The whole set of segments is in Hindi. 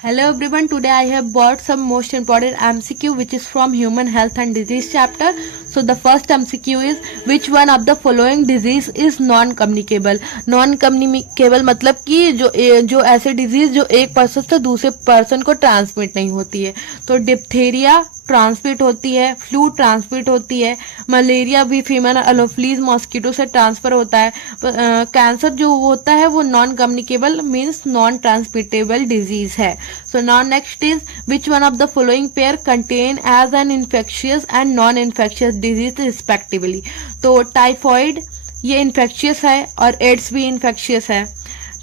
Hello everyone, today I have brought some most important MCQ which is from Human Health and Disease chapter. So the first MCQ is which one of the following disease is non-communicable. Non-communicable मतलब कि जो ऐसे डिजीज जो एक पर्सन से दूसरे पर्सन को ट्रांसमिट नहीं होती है. तो डिप्थेरिया ट्रांसमिट होती है, फ्लू ट्रांसमिट होती है, मलेरिया भी फीमेल एनोफ्लीज मॉस्किटो से ट्रांसफर होता है. कैंसर जो होता है वो non communicable means non transmittable disease है. So now next is which one of the following pair contain as an infectious and non-infectious disease respectively. तो टाइफॉइड ये इन्फेक्शियस है और एड्स भी इन्फेक्शियस है.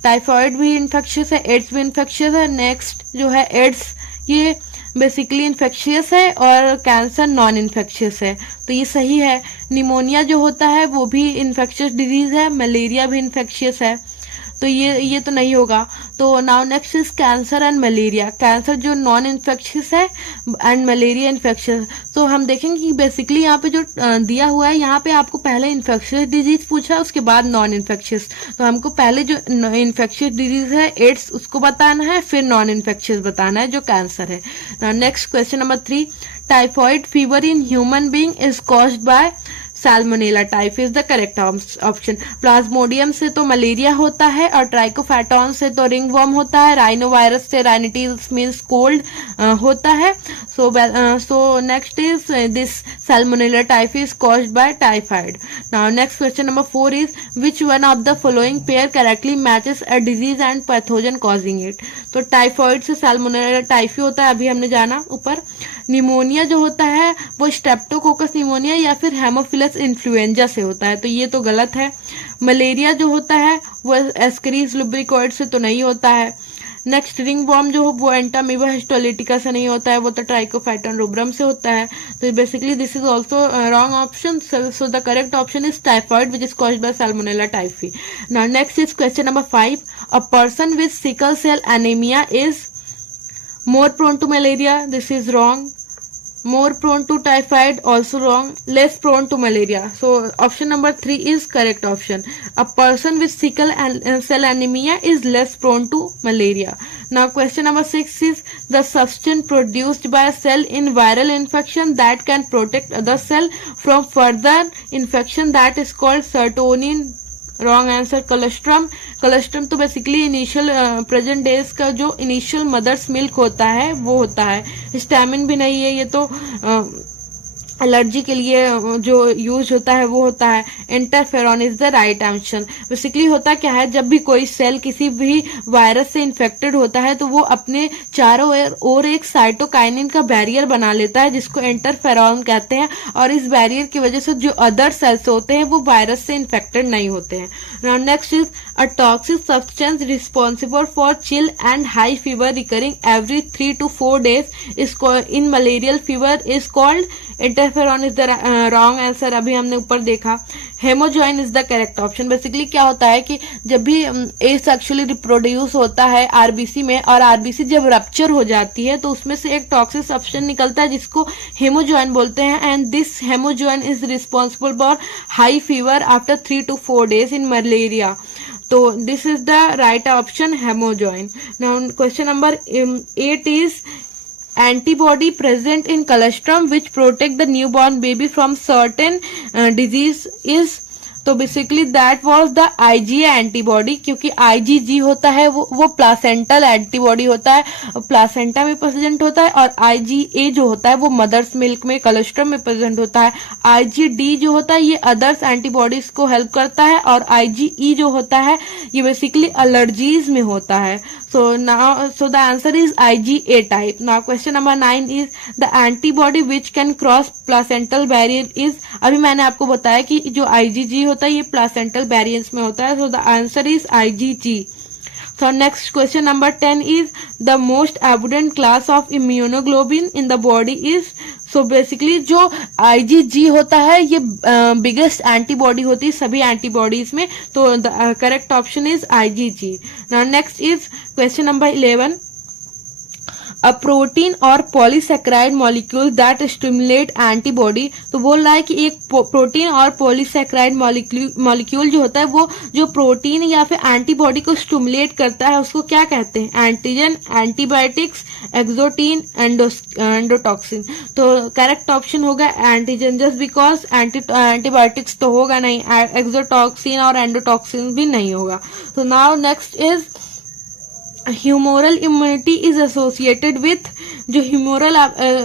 टाइफॉइड भी इन्फेक्शियस है, एड्स भी इन्फेक्शियस है. नेक्स्ट जो है एड्स ये बेसिकली इन्फेक्शियस है और कैंसर नॉन इन्फेक्शियस है. तो ये सही है. निमोनिया जो होता है वो भी इन्फेक्शियस डिजीज है, मलेरिया भी इन्फेक्शियस है. तो ये तो नहीं होगा. तो now next is cancer and malaria. Cancer जो नॉन इन्फेक्शियस है एंड मलेरिया इन्फेक्शियस. तो हम देखेंगे कि बेसिकली यहाँ पे जो दिया हुआ है यहाँ पे आपको पहले इन्फेक्शियस डिजीज पूछा, उसके बाद नॉन इन्फेक्शियस. तो हमको पहले जो इन्फेक्शियस डिजीज है एड्स उसको बताना है, फिर नॉन इन्फेक्शियस बताना है जो कैंसर है. Next question number 3. Typhoid fever in human being is caused by Salmonella type is the correct option. Plasmodium से तो मलेरिया होता है और ट्राइकोफैटॉन से तो रिंग वर्म होता है. राइनोवायरस से राइनिटीज मीन्स कोल्ड होता है. So next is this Salmonella type is caused bye typhoid. Now next question number 4 is which one of the following pair correctly matches a disease and pathogen causing it. तो टाइफॉइड से सैल्मोनेला टाइफी होता है, अभी हमने जाना ऊपर. निमोनिया जो होता है वो स्ट्रेप्टोकोकस निमोनिया या फिर हेमोफिलस इन्फ्लुएंजा से होता है, तो ये तो गलत है. मलेरिया जो होता है वो एस्करीज लुब्रिकोइड से तो नहीं होता है. नेक्स्ट रिंग वॉर्म जो वो एंटामीबा हिस्टोलिटिका से नहीं होता है, वो तो ट्राइकोफैटन रूब्रम से होता है. तो basically this is also wrong option. So the correct option is typhoid which is caused by Salmonella typhi. Now next is question number 5. A person with sickle cell anaemia is more prone to malaria. This is wrong. More prone to typhoid, also wrong. Less prone to malaria. So option number 3 is correct option. A person with sickle cell anemia is less prone to malaria. Now question number 6 is the substance produced by a cell in viral infection that can protect other cell from further infection, that is called serotonin. Wrong answer colostrum. Colostrum तो बेसिकली इनिशियल प्रेजेंट डेज का जो इनिशियल मदर्स मिल्क होता है वो होता है. हिस्टामिन भी नहीं है, ये तो एलर्जी के लिए जो यूज होता है वो होता है. Interferon is the right answer. Basically होता क्या है, जब भी कोई सेल किसी भी वायरस से इन्फेक्टेड होता है तो वो अपने चारों ओर एक साइटोकाइनिन का बैरियर बना लेता है जिसको इंटरफेरॉन कहते हैं. और इस बैरियर की वजह से जो अदर सेल्स होते हैं वो वायरस से इन्फेक्टेड नहीं होते हैं. Now next is a toxic substance responsible for chill and high fever recurring every 3 to 4 days is in malarial fever is called interferon. Is the wrong answer. अभी हमने ऊपर देखा. Hemozoin is the correct option. Basically क्या होता है कि जब भी एज सेक्सुअली रिप्रोड्यूस होता है आरबीसी में और आरबीसी जब रप्चर हो जाती है तो उसमें से एक टॉक्सिक सब्सटेंस निकलता है जिसको हेमोजॉइन बोलते हैं. And this hemozoin is responsible for high fever after 3 to 4 days in malaria. तो this is the right option hemozoin. Now question number 8 is antibody present in colostrum which protect the newborn baby from certain disease is. तो basically that was the IgA antibody, क्योंकि आईजीजी होता है वो प्लासेंटल एंटीबॉडी होता है, प्लासेंटा में प्रेजेंट होता है. और आईजीए जो होता है वो मदर्स मिल्क में कोलेस्ट्रम में प्रेजेंट होता है. आईजीडी जो होता है ये अदर्स एंटीबॉडीज को हेल्प करता है. और आईजीई जो होता है ये बेसिकली एलर्जीज में होता है. So the answer is IgA type. Now question number 9 is the antibody which can cross placental barrier is. अभी मैंने आपको बताया कि जो IgG होता है ये placental barriers में होता है. So the answer is IgG. So next question number 10 is the most abundant class of immunoglobulin in the body is. So basically जो IgG होता है ये बिगेस्ट एंटीबॉडी होती है सभी एंटीबॉडीज में. तो the correct option is IgG. Now next is question number 11. A protein और polysaccharide molecule that stimulate antibody. तो बोल रहा है कि एक प्रोटीन और पॉलीसेक्राइड मॉलिक्यूल जो होता है वो जो प्रोटीन या फिर एंटीबॉडी को स्टिमुलेट करता है उसको क्या कहते हैं? Antigen, antibiotics, exotoxin, endotoxin. तो करेक्ट ऑप्शन होगा एंटीजन, जस्ट बिकॉज एंटीबायोटिक्स तो होगा नहीं, एक्सोटॉक्सिन और एंडोटॉक्सिन भी नहीं होगा। तो now next is humoral immunity is associated with. जो ह्यूमोरल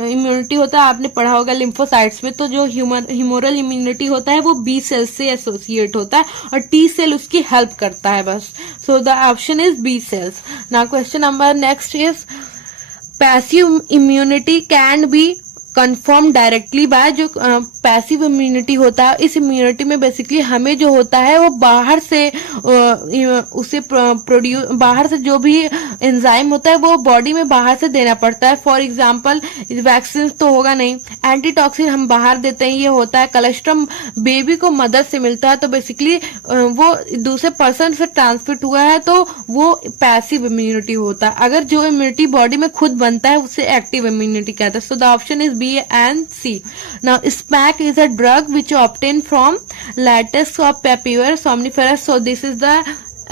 इम्यूनिटी होता है आपने पढ़ा होगा लिम्फोसाइट्स में, तो जो ह्यूमोरल इम्यूनिटी होता है वो बी सेल से एसोसिएट होता है और टी सेल उसकी हेल्प करता है बस। So the option is B cells. Now question number next is passive immunity can be confirm directly by. जो पैसिव इम्यूनिटी होता है, इस इम्यूनिटी में बेसिकली हमें जो होता है वो बाहर से उसे प्रोड्यूस, बाहर से जो भी एंजाइम होता है वो बॉडी में बाहर से देना पड़ता है। फॉर एग्जांपल वैक्सीन तो होगा नहीं, एंटीटॉक्सिन हम बाहर देते हैं, ये होता है। कोलेस्ट्रॉल बेबी को मदर से मिलता है, तो बेसिकली वो दूसरे पर्सन से ट्रांसमिट हुआ है, तो वो पैसिव इम्यूनिटी होता है। अगर जो इम्यूनिटी बॉडी में खुद बनता है उसे एक्टिव इम्यूनिटी कहते हैं। सो the option is B and C. Now, SPAC is a drug which obtained from latex of Papaver somniferous. So this is the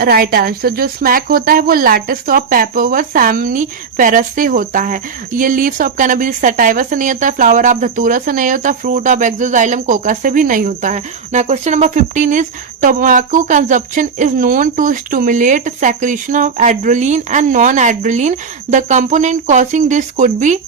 right answer. जो स्मैक होता है वो लैटिस ऑफ पेपोवर सैमनीफेरस से होता है। ये लीव्स ऑफ कैनबिस सटाइवा से नहीं होता है, फ्लावर ऑफ धतूरा से नहीं होता, फ्रूट ऑफ एक्सोजाइलम कोका से भी नहीं होता है। ना question number 15 is tobacco consumption is known to stimulate secretion of adrenaline and non adrenaline. The component causing this could be.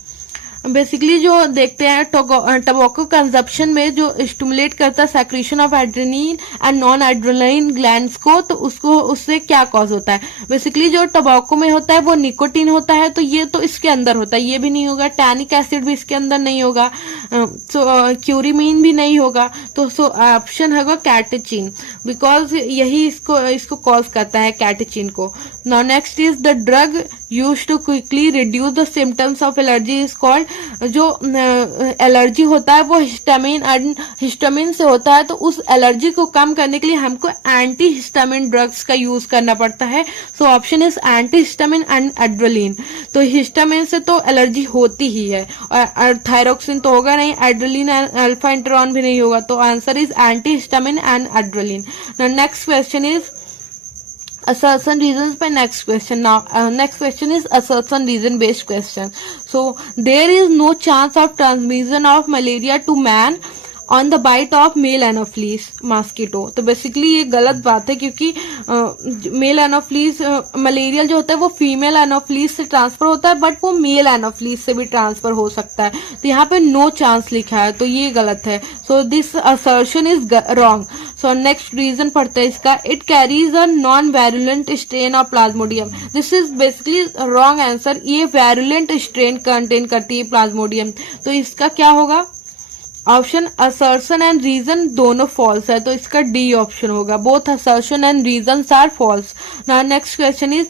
Basically जो देखते हैं टबैको कंजप्शन में जो स्टिमुलेट करता है secretion of adrenaline and non adrenaline glands को, तो उसको उससे क्या कॉज होता है? बेसिकली जो टबैको में होता है वो निकोटीन होता है, तो ये तो इसके अंदर होता है, ये भी नहीं होगा। टैनिक एसिड भी इसके अंदर नहीं होगा, क्यूरिमीन भी नहीं होगा। तो ऑप्शन होगा कैटेचिन, बिकॉज यही इसको कॉज करता है, कैटेचिन को। Now next is the drug used to quickly reduce the symptoms of allergy is called. जो एलर्जी होता है वो हिस्टामिन से होता है, तो उस एलर्जी को कम करने के लिए हमको एंटी हिस्टामिन ड्रग्स का यूज करना पड़ता है। So option is anti histamine and adrenaline. तो हिस्टामिन से तो एलर्जी होती ही है, और थायरोक्सिन तो होगा नहीं, एड्रेलिन एंड अल्फा इंटरॉन भी नहीं होगा। तो answer is anti histamine and adrenaline. Next question is assertion reasons by next question. Now next question is assertion reason based question. So there is no chance of transmission of malaria to man on the bite of male anopheles mosquito. तो बेसिकली ये गलत बात है, क्योंकि मेल एनोफ्लीस मलेरिया जो होता है वो फीमेल एनोफ्लीस से ट्रांसफर होता है, बट वो मेल एनोफ्लीस से भी ट्रांसफर हो सकता है। तो यहाँ पे नो चांस लिखा है, तो ये गलत है। So this assertion is wrong. So next reason पढ़ते हैं इसका। It carries a non virulent strain of Plasmodium. This is basically wrong answer. ये वैरुलेंट स्ट्रेन कंटेन करती है प्लाज्मोडियम, तो इसका क्या होगा? ऑप्शन असर्शन एंड रीजन दोनों फॉल्स है, तो इसका डी ऑप्शन होगा। Both assertion and reason are false. Now next question is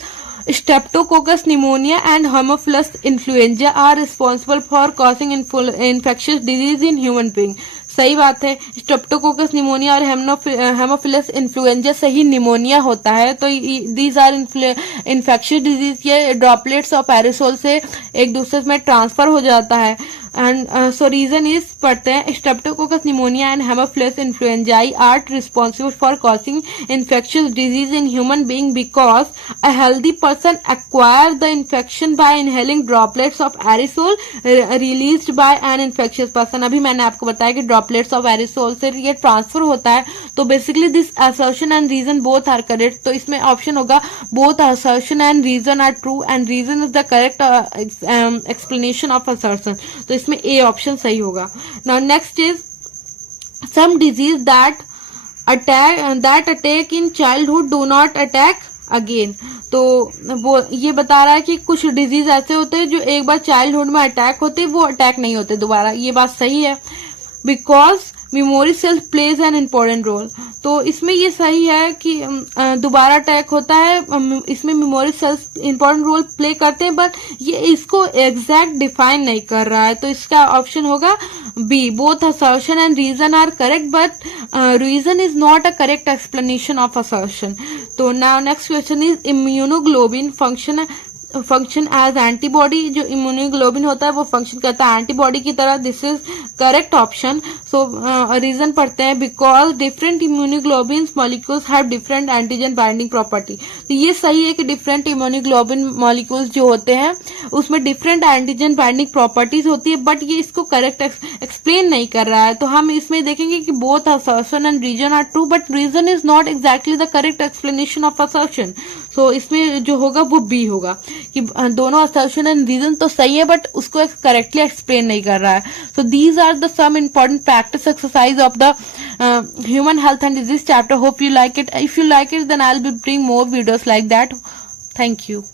Streptococcus pneumonia and Haemophilus influenza are responsible for causing infectious disease in human being. सही बात है, स्ट्रेप्टोकोकस निमोनिया और हेमोफिलस इन्फ्लुएंजा से ही निमोनिया होता है। तो दीज आर इन्फेक्शियस डिजीज। ये ड्रॉपलेट्स ऑफ एरोसोल से एक दूसरे में ट्रांसफर हो जाता है। एंड सो रीजन इज पढ़ते हैं Streptococcus pneumonia and Haemophilus influenzae are responsible for causing infectious disease in human being because a healthy person acquire the infection by inhaling droplets of aerosol released by an infectious person. अभी मैंने आपको बताया कि ड्रॉपलेट्स ऑफ एरोसोल से ये ट्रांसफर होता है। तो basically this assertion and reason both are correct. तो इसमें ऑप्शन होगा both assertion and reason are true and reason is the correct explanation of assertion. तो इसमें ए ऑप्शन सही होगा। Now next is some disease that attack in childhood do not attack again. तो वो ये बता रहा है कि कुछ डिजीज ऐसे होते हैं जो एक बार चाइल्डहुड में अटैक होते हैं, वो अटैक नहीं होते दोबारा। ये बात सही है, because memory cells plays an important role. तो इसमें ये सही है कि दोबारा अटैक होता है, इसमें memory cells important role play करते हैं, बट ये इसको एग्जैक्ट डिफाइन नहीं कर रहा है। तो इसका ऑप्शन होगा B. Both assertion and reason are correct, but reason is not a correct explanation of assertion. तो now next question is immunoglobulin function function as antibody, जो इम्यूनोग्लोबिन होता है वो फंक्शन करता है एंटीबॉडी की तरह। This is correct option. So reason पढ़ते हैं, because different immunoglobulin molecules have different antigen binding property. तो ये सही है कि डिफरेंट इम्यूनोग्लोबिन मॉलिक्यूल्स जो होते हैं उसमें डिफरेंट एंटीजन बाइंडिंग प्रॉपर्टीज होती है, बट ये इसको करेक्ट एक्सप्लेन नहीं कर रहा है। तो हम इसमें देखेंगे कि both assertion and reason are true, but reason is not exactly the correct explanation of assertion. So इसमें जो होगा वो बी होगा, कि दोनों असर्शन एंड रीजन तो सही है बट उसको करेक्टली एक्सप्लेन नहीं कर रहा है। So these are the some important practice exercise of the human health and disease chapter. Hope you like it. If you like it, then I'll be bring more videos like that. Thank you.